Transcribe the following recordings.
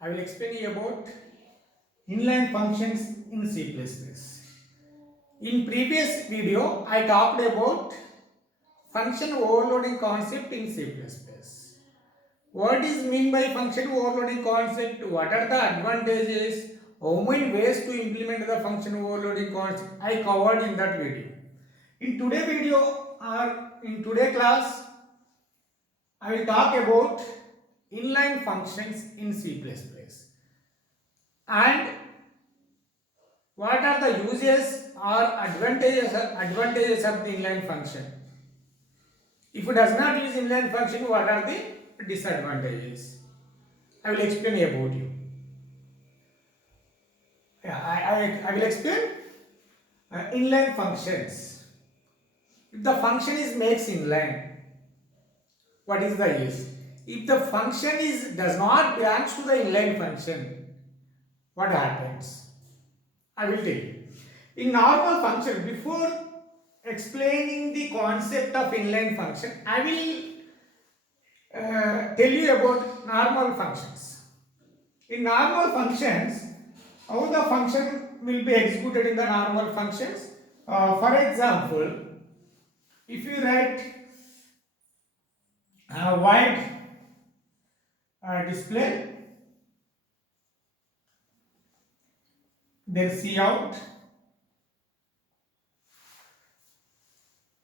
I will explain you about inline functions in C++. In previous video, I talked about function overloading concept in C++. What is mean by function overloading concept? What are the advantages? How many ways to implement the function overloading concept? I covered in that video. In today video or in today class, I will talk about inline functions in C++. And what are the uses or advantages of the inline function? If it does not use inline function, what are the disadvantages? I will explain about you. I will explain inline functions. If the function is makes inline, what is the use? If the function does not belongs to the inline function, what happens? I will tell you. In normal function, before explaining the concept of inline function, I will tell you about normal functions. In normal functions, how the function will be executed in the normal functions. For example, if you write void display, then cout,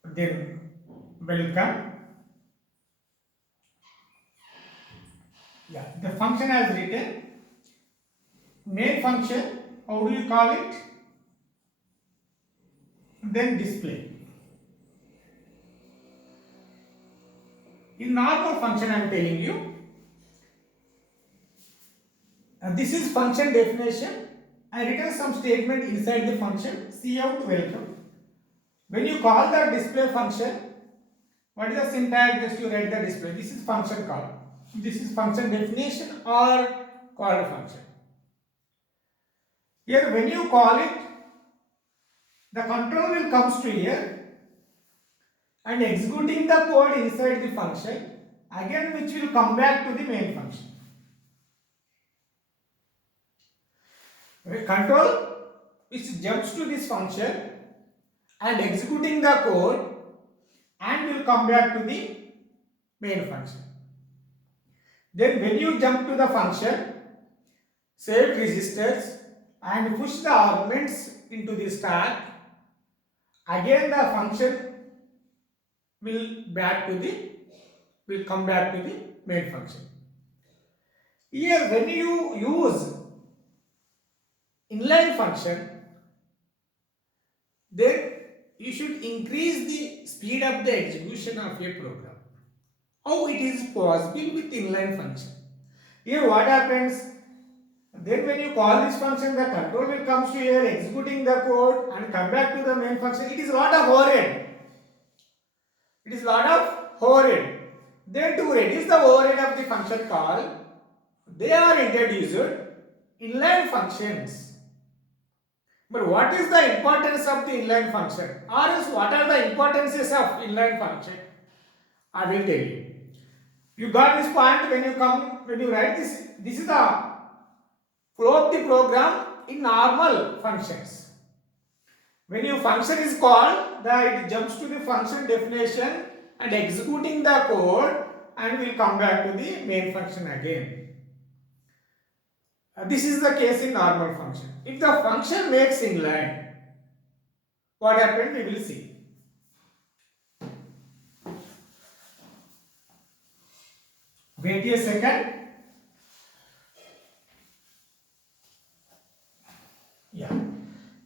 then welcome. Yeah, the function has written main function. How do you call it? Then display. In normal function, I am telling you. This is function definition. I written some statement inside the function cout welcome. When you call the display function, what is the syntax? Just you write the display. This is function call. This is function definition or called function. Here, when you call it, the control will comes to here and executing the code inside the function again, which will come back to the main function. Control which jumps to this function and executing the code and will come back to the main function. Then when you jump to the function, save registers and push the arguments into the stack, again the function will come back to the main function. Here when you use inline function, then you should increase the speed of the execution of a program. How it is possible with inline function? Here what happens? Then when you call this function, the control will come to here, executing the code and come back to the main function. It is lot of overhead. It is lot of overhead. Then to reduce the overhead of the function call, they are introduced inline functions. But what is the importance of the inline function? Or else what are the importances of inline function? I will tell you. You got this point when you write this. This is the flow of the program in normal functions. When your function is called, it jumps to the function definition and executing the code and will come back to the main function again. This is the case in normal function. If the function makes inline, what happens we will see. Wait a second. Yeah.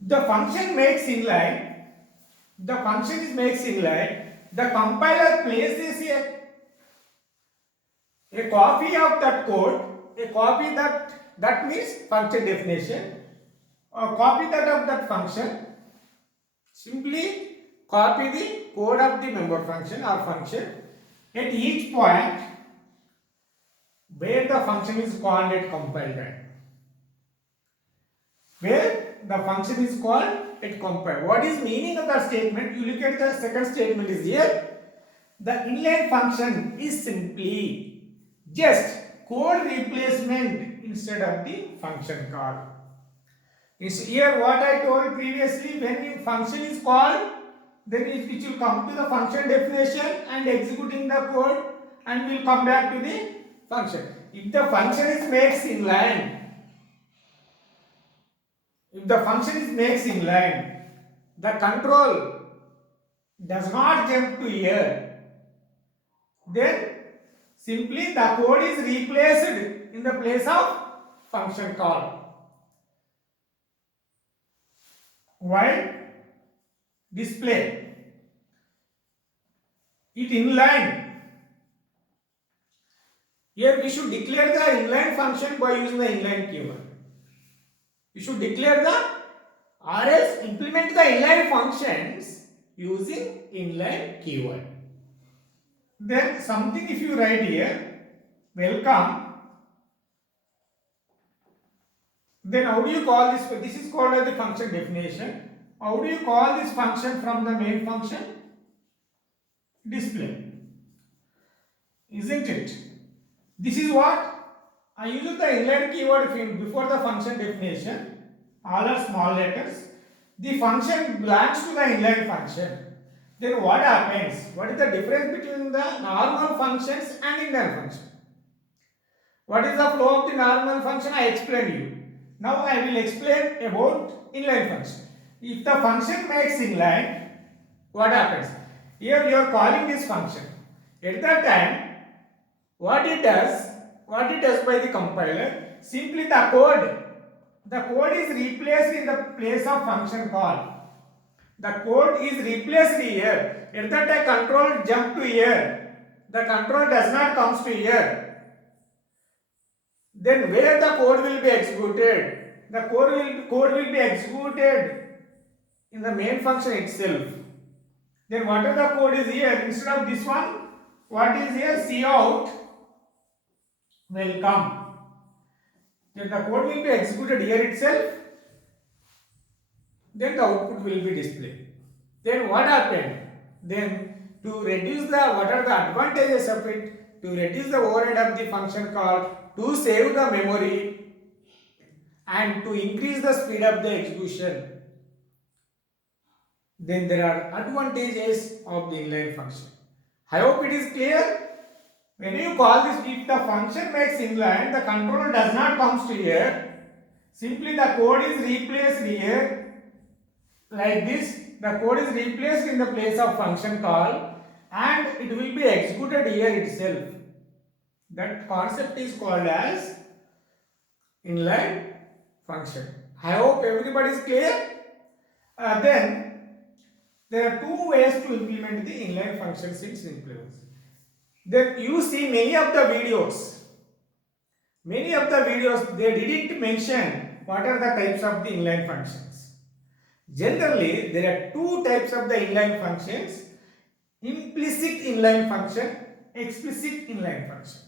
The function makes inline. The function is makes inline. The compiler places a copy of that code. A copy that means function definition. A copy of that function. Simply copy the code of the member function or function at each point where the function is called at compile time. Where the function is called at compile. What is meaning of that statement? You look at the second statement is here. The inline function is simply just code replacement instead of the function call. Is here what I told previously, when the function is called, then it will come to the function definition and executing the code and will come back to the function. If the function is makes inline, the control does not jump to here, then simply the code is replaced in the place of function call. While display it inline, here we should declare the inline function by using the inline keyword. We should declare the or else implement the inline functions using inline keyword. Then something if you write here, welcome, then how do you call this? This is called as the function definition. How do you call this function from the main function? Display. Isn't it? This is what I use the inline keyword before the function definition. All are small letters. The function belongs to the inline function. Then what happens? What is the difference between the normal functions and inline function? What is the flow of the normal function? I explained you. Now I will explain about inline function. If the function makes inline, what happens? Here you are calling this function. At that time, what it does by the compiler, simply the code is replaced in the place of function call. The code is replaced here. At that time, control jump to here. The control does not come to here. Then where the code will be executed? The code will be executed in the main function itself. Then whatever the code is here, instead of this one, what is here? Cout welcome. Then the code will be executed here itself. Then the output will be displayed. Then what happened? Then to reduce what are the advantages of it? To reduce the overhead of the function call, to save the memory and to increase the speed of the execution. Then there are advantages of the inline function. I hope it is clear. When you call this, if the function makes inline, the controller does not come to here. Simply the code is replaced here like this. The code is replaced in the place of function call and it will be executed here itself. That concept is called as inline function. I hope everybody is clear. Then there are two ways to implement the inline functions in Simpleverse. Then you see many of the videos, they didn't mention what are the types of the inline functions. Generally, there are two types of the inline functions: implicit inline function, explicit inline function.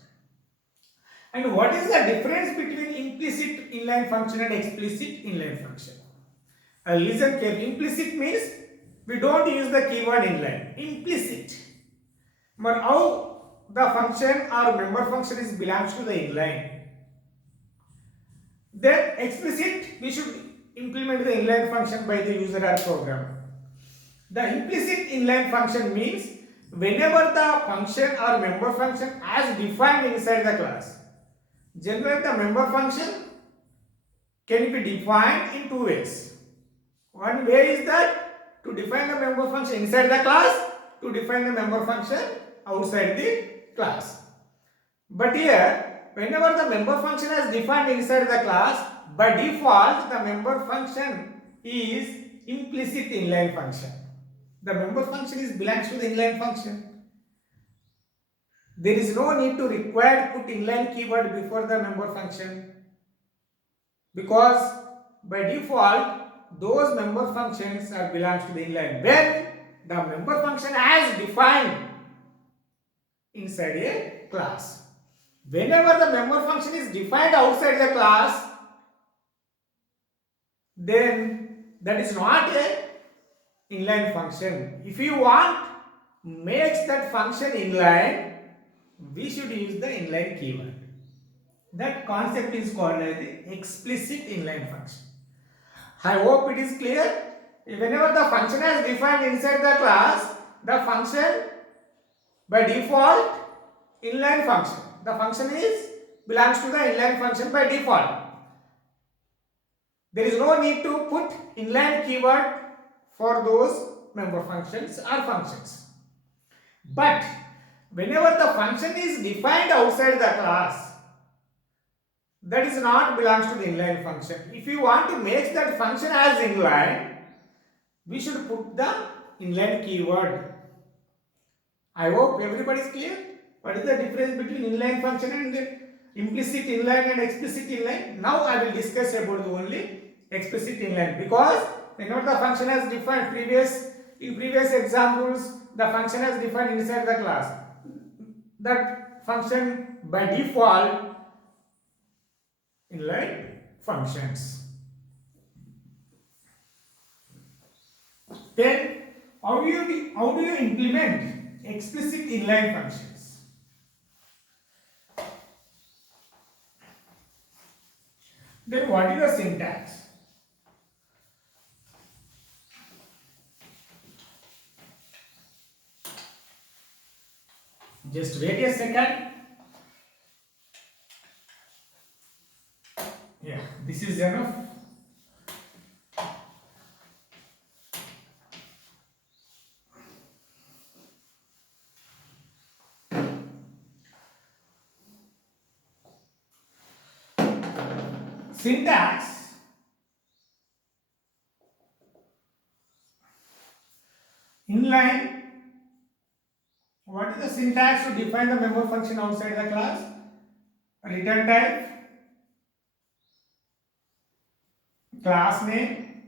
And what is the difference between implicit inline function and explicit inline function? Listen carefully. Implicit means we don't use the keyword inline. Implicit. But how the function or member function is belongs to the inline. Then explicit, we should implement the inline function by the user or programmer. The implicit inline function means whenever the function or member function as defined inside the class. Generally, the member function can be defined in two ways. One way is that to define the member function inside the class, to define the member function outside the class. But here, whenever the member function is defined inside the class, by default, the member function is implicit inline function. The member function belongs to the inline function. There is no need to require put inline keyword before the member function, because by default those member functions are belongs to the inline when the member function as defined inside a class. Whenever the member function is defined outside the class, then that is not a inline function. If you want makes that function inline, we should use the inline keyword. That concept is called as the explicit inline function. I hope it is clear. Whenever the function is defined inside the class, the function by default inline function. The function is belongs to the inline function by default. There is no need to put inline keyword for those member functions or functions. But whenever the function is defined outside the class, that is not belongs to the inline function. If you want to make that function as inline, we should put the inline keyword. I hope everybody is clear. What is the difference between inline function and implicit inline and explicit inline? Now I will discuss about only explicit inline, because whenever the function has defined in previous examples, the function has defined inside the class. That function by default inline functions. Then how do you implement explicit inline functions? Then what is the syntax? Just wait a second. Yeah, this is enough. Syntax. Inline. What is the syntax to define the member function outside the class? Return type, class name,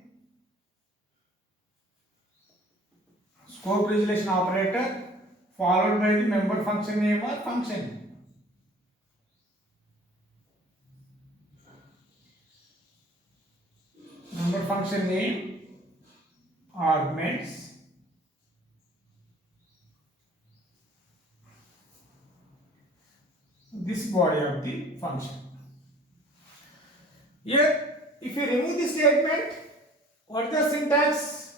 scope resolution operator, followed by the member function name or function. Member function name, arguments, this body of the function. Here, if you remove this statement, what is the syntax?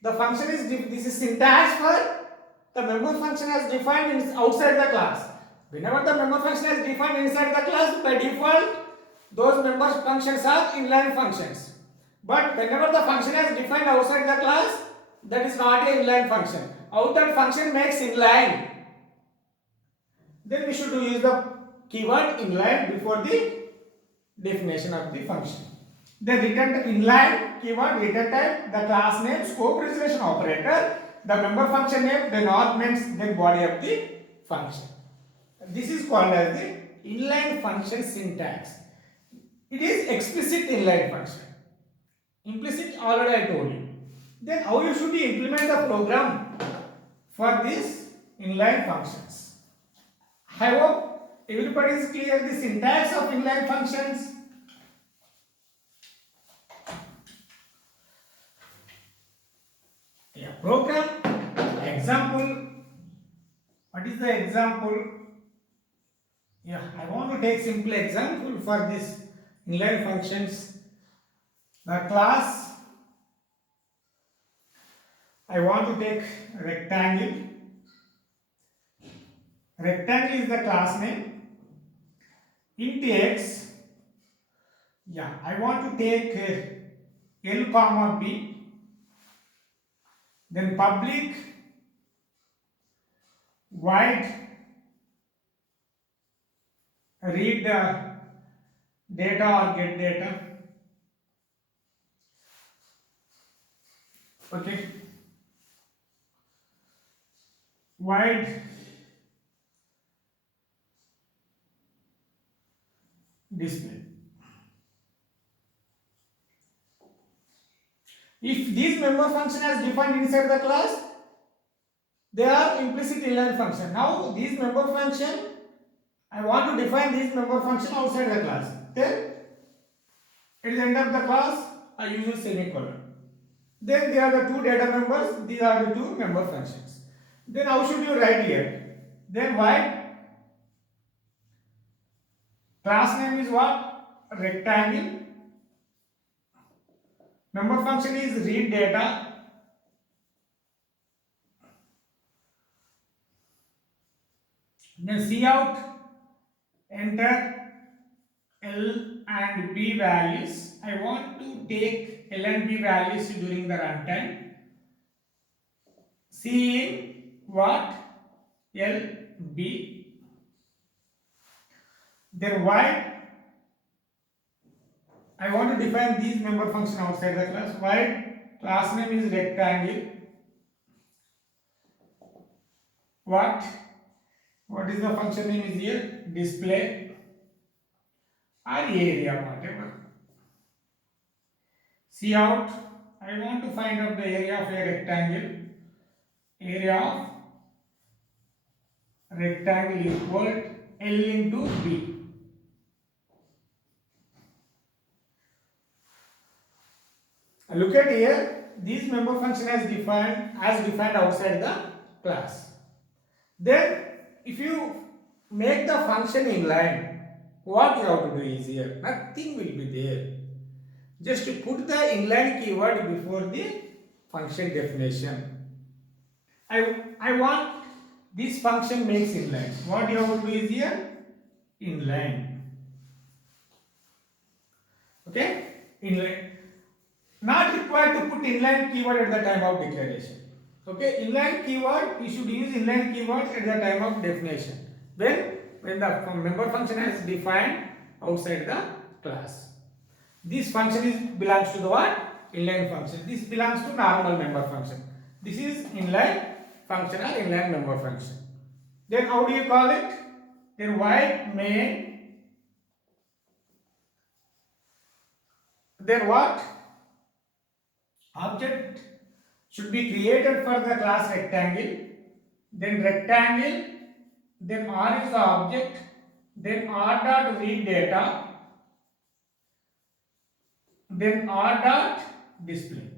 The function is, this is syntax for the member function as defined outside the class. Whenever the member function is defined inside the class, by default, those member functions are inline functions. But whenever the function is defined outside the class, that is not an inline function. How that function makes inline? Then we should use the keyword inline before the definition of the function. The return inline keyword, return type, the class name, scope resolution operator, the member function name, then arguments, then body of the function. This is called as the inline function syntax. It is explicit inline function. Implicit already I told you. Then how you should implement the program for these inline functions? I hope everybody is clear the syntax of inline functions. Yeah, program example. What is the example? Yeah, I want to take simple example for this inline functions. The class, I want to take rectangle. Rectangle is the class name. Int x, yeah, I want to take L comma B. Then public void read data or get data. Okay. Void display. If these member function is defined inside the class, they are implicit inline function. Now these member function, I want to define these member function outside the class. Then at the end of the class, I use a semicolon. Then they are the two data members, these are the two member functions. Then how should you write here? Then void Class name is what? Rectangle. Member function is read data. Then cout, enter L and B values. I want to take L and B values during the runtime. C in what? L, B. Then while I want to define these member function outside the class. While class name is rectangle. What? What is the function name is here? Display or area, whatever. Cout. I want to find out the area of a rectangle. Area of rectangle equal L into B. Look at here. This member function is defined outside the class. Then, if you make the function inline, what you have to do is here, nothing will be there. Just to put the inline keyword before the function definition. I want this function makes inline. What you have to do is here, inline. Okay, inline. Not required to put inline keyword at the time of declaration. Okay, inline keyword, you should use inline keyword at the time of definition. When the member function is defined outside the class. This function belongs to the what? Inline function. This belongs to normal member function. This is inline function or inline member function. Then how do you call it? Then while main. Then what? Object should be created for the class rectangle, then rectangle, then R is the object, then R dot read data, then R dot display.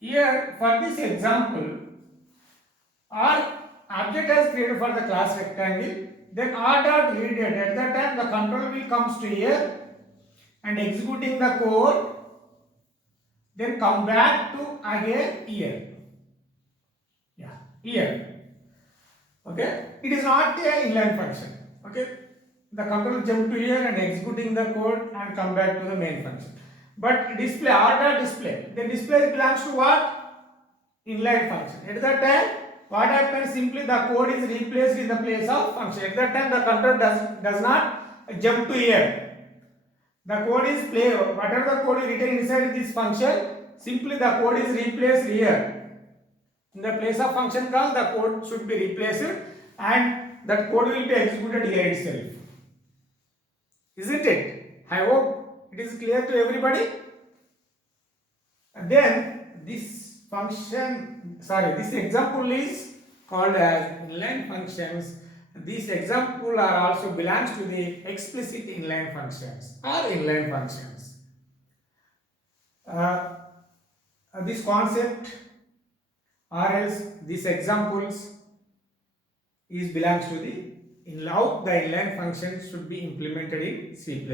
Here for this example, R object has created for the class rectangle, then R dot read data. At that time the control will comes to here and executing the code. Then come back to again here. Yeah, here. Okay, it is not a inline function. Okay, the control jump to here and executing the code and come back to the main function. But display, order display, the display belongs to what? Inline function. At that time, what happens? Simply the code is replaced in the place of function. At that time, the control does not jump to here. The code is play, whatever the code is written inside this function, simply the code is replaced here. In the place of function call, the code should be replaced and that code will be executed here itself. Isn't it? I hope it is clear to everybody. And then this function, this example is called as inline functions. These examples are also belongs to the explicit inline functions or inline functions. This concept or else these examples is belongs to the how the inline functions should be implemented in C++.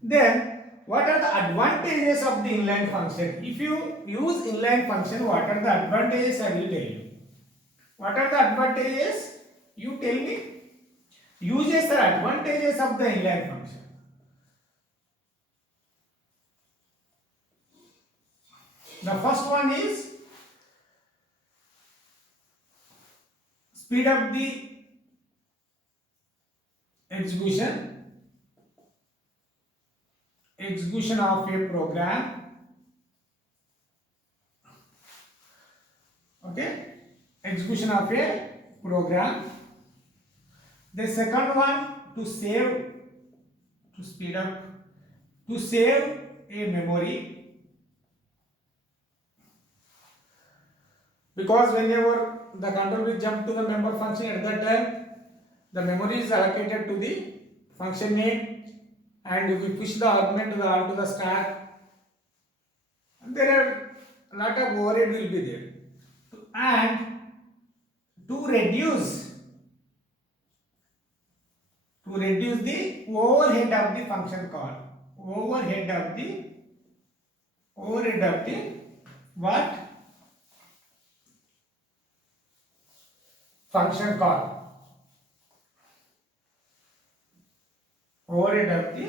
Then what are the advantages of the inline function? If you use inline function, what are the advantages? I will tell you. What are the advantages? You tell me. Uses or advantages of the inline function. The first one is speed up the execution of a program. Okay, execution of a program. The second one, to speed up, to save a memory, because whenever the control will jump to the member function, at that time the memory is allocated to the function name, and if we push the argument onto the stack, there are a lot of overhead will be there. And to reduce to reduce the overhead of the function call. Overhead of the what? Function call. Overhead of the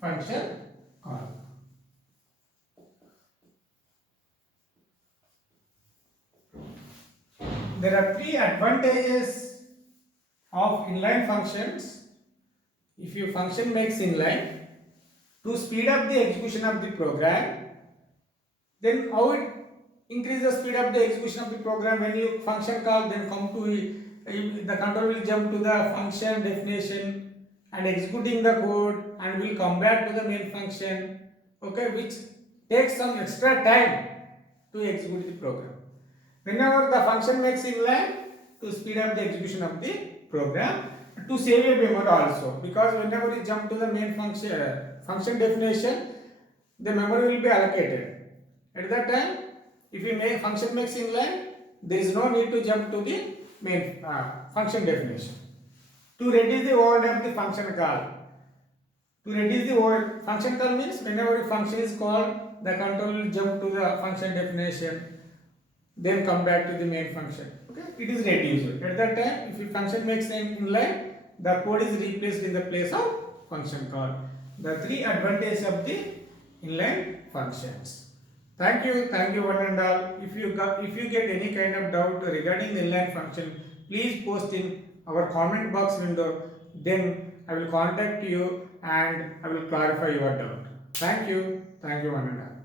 function call. There are three advantages of inline functions. If your function makes inline, to speed up the execution of the program, then how it increase the speed of the execution of the program? When you function call, then come to the controller will jump to the function definition and executing the code and will come back to the main function, okay, which takes some extra time to execute the program. Whenever the function makes inline, to speed up the execution of the program, to save a memory also, because whenever you jump to the main function definition, the memory will be allocated. At that time, if you make function makes inline, there is no need to jump to the main function definition. To reduce the overhead of the function call. To reduce the overhead, function call means whenever a function is called, the controller will jump to the function definition, then come back to the main function. Okay, it is reduced. At that time, if your function makes an inline, the code is replaced in the place of function call. The three advantages of the inline functions. Thank you one and all. If you get any kind of doubt regarding the inline function, please post in our comment box window. Then I will contact you and I will clarify your doubt. Thank you one and all.